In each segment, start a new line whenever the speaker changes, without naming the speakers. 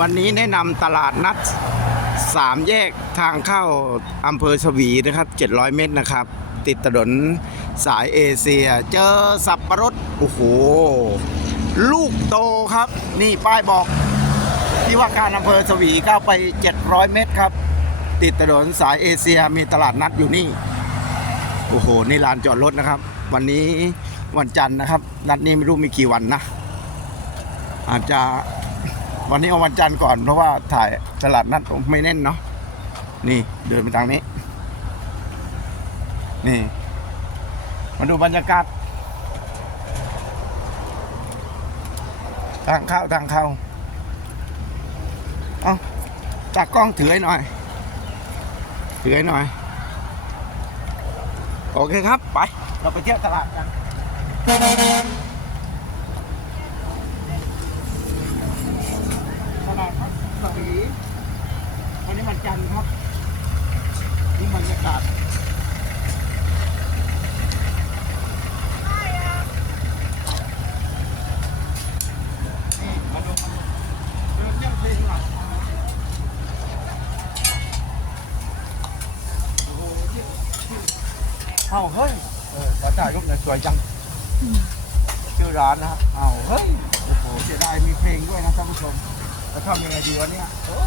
วันนี้แนะนำตลาดนัดสามแยกทางเข้าอำเภอสวีนะครับ700 เมตรนะครับ ติดถนนสายเอเชีย เจอสับปะรดโอ้โห ลูกโตครับ นี่ป้ายบอกที่ว่าการอำเภอสวีก้าวไป 700 เมตรครับ ติดถนนสายเอเชียมีตลาดนัดอยู่นี่ โอ้โห นี่ลานจอดรถนะครับ วันนี้วันจันทร์นะครับ นัดนี้ไม่รู้มีกี่วันนะ อาจจะ วันนี้เอาวันจันทร์ก่อนเพราะว่าถ่ายตลาดนัดไม่แน่นเนาะนี่เดินไปทางนี้ นี่ มาดูบรรยากาศ ทางเข้าทางเข้าเอาจากกล้องถือให้หน่อย ถือให้หน่อย โอเคครับ ไป เราไปเที่ยวตลาดกัน ตลาดครับสวีวันนี้มันจันทร์ครับ นี่บรรยากาศนี่มาดูกันเดินเยี่ยมเพลงหน่อยโอ้โหนี่นี่ เอาเฮ้ยเออขอถ่ายรูปหน่อยสวยจังชื่อร้านนะครับเอาเฮ้ยโอ้โหเสียดายมีเพลงด้วยนะท่านผู้ชมจะทำยังไงดีวะเนี่ยโอ้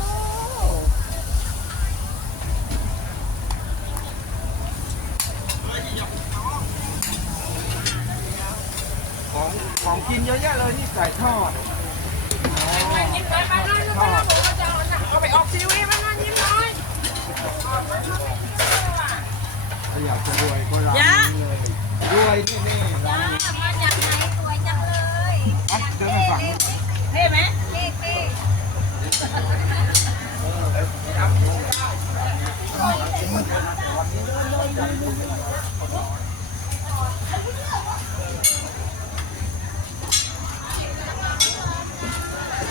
ของของกินเยอะแยะเลยนี่ไก่ทอดอ๋อ
ยิ้มน้อยมาน้อยลูกมาน้อยผมก็จะเอาหนักเอาไปออกทีวีมาน้อยยิ้มน้อย
ถ้า อยากจะรวยก็ร้านนี้เลยรวยนี่นี่ร้านนี้
มาจากไหนสวยจังเลย
อะเดินมาฝั่งนู้น
เท่ไหม
พี่พี่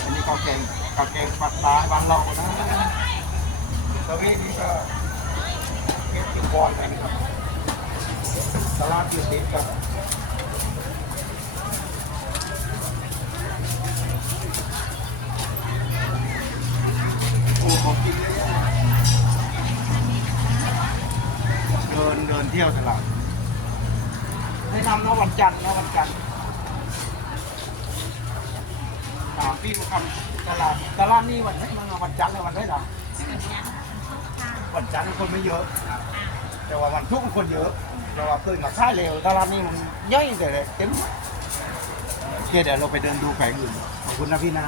อันนี้ข้าวแกงข้าวแกงปักตาบางเรานะสวีนี่ก็เก็บ ติดบอนนะครับตลาดอยู่ติดกับโอ้ของกินเยอะแยเดินเดินเที่ยวตลาดแนะนำนะวันจันทร์นะวันจันทร์ถามพี่คำตลาดตลาดนี่วันไหนมาวันจันทร์หรือวันไหนล่ะ วันจันทร์คนไม่เยอะ แต่ว่าวันทุกคนเยอะ แต่ว่าเพิ่งมาค่ายเร็วตลาดนี่มันย่อยแต่เลยเต็มโอเคเดี๋ยวเราไปเดินดูแผงอื่นขอบคุณนะพี่นา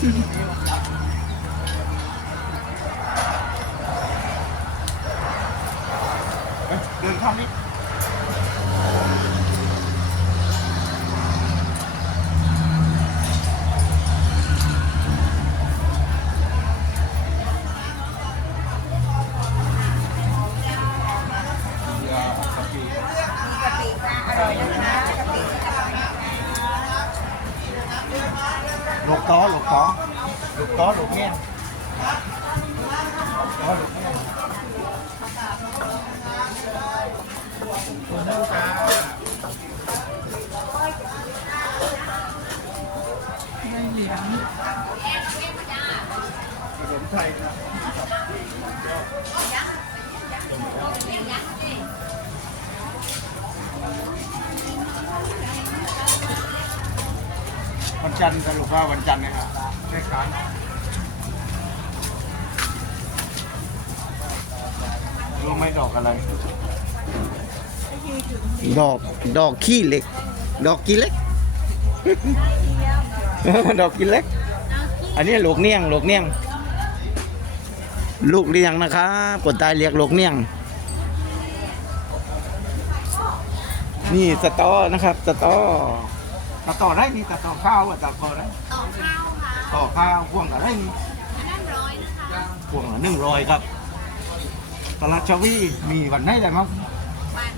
เดินข้ามนี้ ลูกต้อลูกต้อลูกต้อลูกเงี้ยลูกต้อลูกเงี้ย ขนมไทยนะวัน จันทร์สรุปว่าวันจันทร์นะครับแม่ค้ารู้ไหมดอกอะไร ดอกดอกขี้เหล็ก ดอกกี่เล็ก ดอกกี่เล็ก อันนี้ลูกเนียง ลูกเนียงลูกเนียงนะครับคนตายเรียกลูกเนียง นี่สตอนะครับสตอ สตอได้นี่สตอข้าวอะสตอได้
ต่อข้าวค่ะ
ต่อข้าวพวงอะไรนี่
อันนั้นร้อยนะคะ
พวงละหนึ่งร้อยครับตลาดชาวีมีวันไหนเลยมั้ง
วัน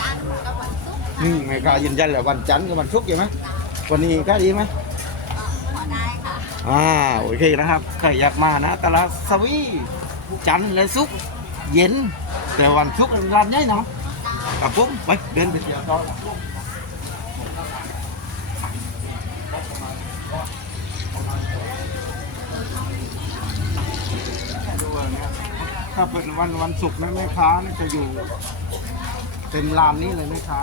จันทร์กับวันศุกร์
นี่ไม่กล้ายืนยันเลยวันจันทร์กับวันศุกร์ใช่ไหมวันนี้ก็ดีไหม
พอได้ค่ะ
อ่าโอเคนะครับใครอยากมานะตลาดสวีจันทร์และศุกร์เย็นแต่วันศุกร์ร้านใหญ่เนาะกับผมไปเดินไปเที่ยวต่อ ดูอันเนี้ยถ้าเป็นวันวันศุกร์นะแม่ค้านี่จะอยู่เต็มลานนี้เลยแม่ค้า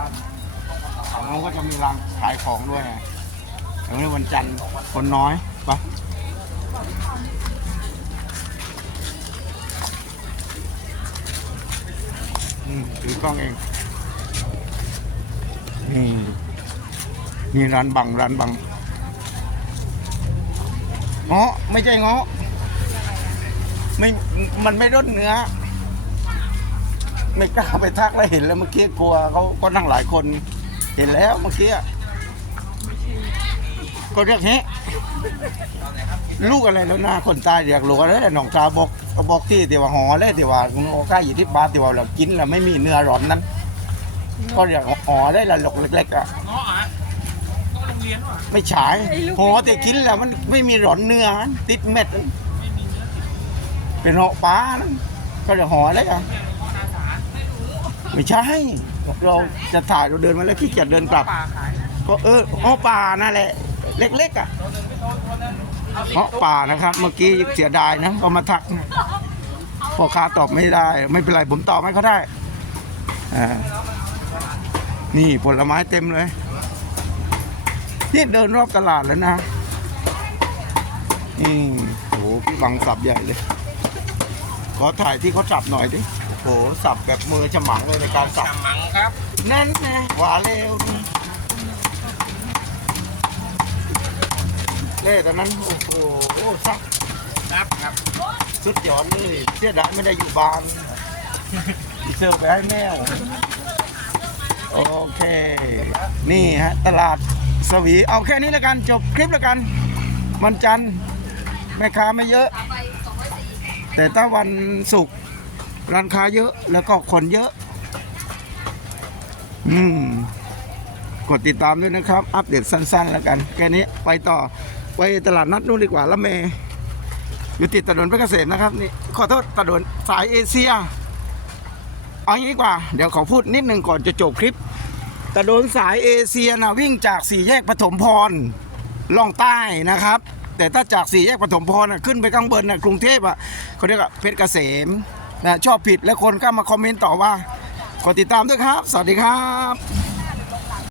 ของเราก็จะมีร้านขายของด้วยไงอย่างนี้วันจันทร์คนน้อยปะอืมถือกล้องเอง นี่ มีร้านบังร้านบัง เงาะไม่ใช่เงาะไม่มันไม่ร่นเนื้อ ไม่กล้าไปทักแล้วเห็นแล้วเมื่อกี้กลัวเขาก็นั่งหลายคน เห็นแล้วเมื่อกี้ก็เรียกเฮ้ลูกอะไรแล้วหน้าคนตายเรียกลูกอะไรแต่หนองตาบอกบอกที่ที่ว่าหอเลยที่ว่าโอก้าอยู่ที่บาทที่ว่าเรากินแล้วไม่มีเนื้อร้อนนั้น ก็เรียกหอได้ละหลกเล็กๆอะ
เงาะอะก็โรงเรียนว่ะ
ไม่ฉายหอแต่กินแล้วมันไม่มีร้อนเนื้อติดเม็ดนั้นเป็นหอปลานั้นก็เรียกหอเลยอะไม่ใช่ เราจะถ่ายเราเดินมาแล้วขี้เกียจเดินกลับ
ป่าขายนะ
ก็เออหอปลานั่นแหละ เล็กๆอะเพราะป่านะครับ เมื่อกี้เสียดายนะก็มาทักพ่อค้าตอบไม่ได้ ไม่เป็นไรผมตอบให้เขาได้อ่านี่ผลไม้เต็มเลย นี่เดินรอบตลาดแล้วนะนี่โอ้โหพี่บังสับใหญ่เลย ขอถ่ายที่เขาสับหน่อยดิโอ้โหสับแบบมือฉมังเลยในการสับ
มังครับ
นั่นไงหวานเร็วนี่เล่ตอนนั้น โอ้โหสัก
ครับครับ
สุดยอดเลยเสียดายไม่ได้อยู่บ้านเสิร์ฟไปให้แมว โอเค นี่ฮะ ตลาด สวี เอาแค่นี้แล้วกันจบคลิปแล้วกันวันจันทร์แม่ค้าไม่เยอะ แต่ถ้าวันศุกร์ร้านค้าเยอะแล้วก็คนเยอะ อืม กดติดตามด้วยนะครับ อัปเดตสั้น ๆ แล้วกัน แค่นี้ไปต่อไปตลาดนัดนู่นดีกว่าละเมอยู่ติดถนนพชรเกษมนะครับนี่ขอโทษถนนสายเอเชียเอางี้ดีกว่า เดี๋ยวขอพูดนิดนึงก่อนจะจบคลิป ถนนสายเอเชียนะวิ่งจากสี่แยกปฐมพรล่องใต้นะครับ แต่ถ้าจากสี่แยกปฐมพรนะขึ้นไปข้างบนนะกรุงเทพอะเขาเรียกว่าเพชรเกษมนะชอบผิดและคนก็มาคอมเมนต์ต่อว่า กดติดตามด้วยครับ สวัสดีครับ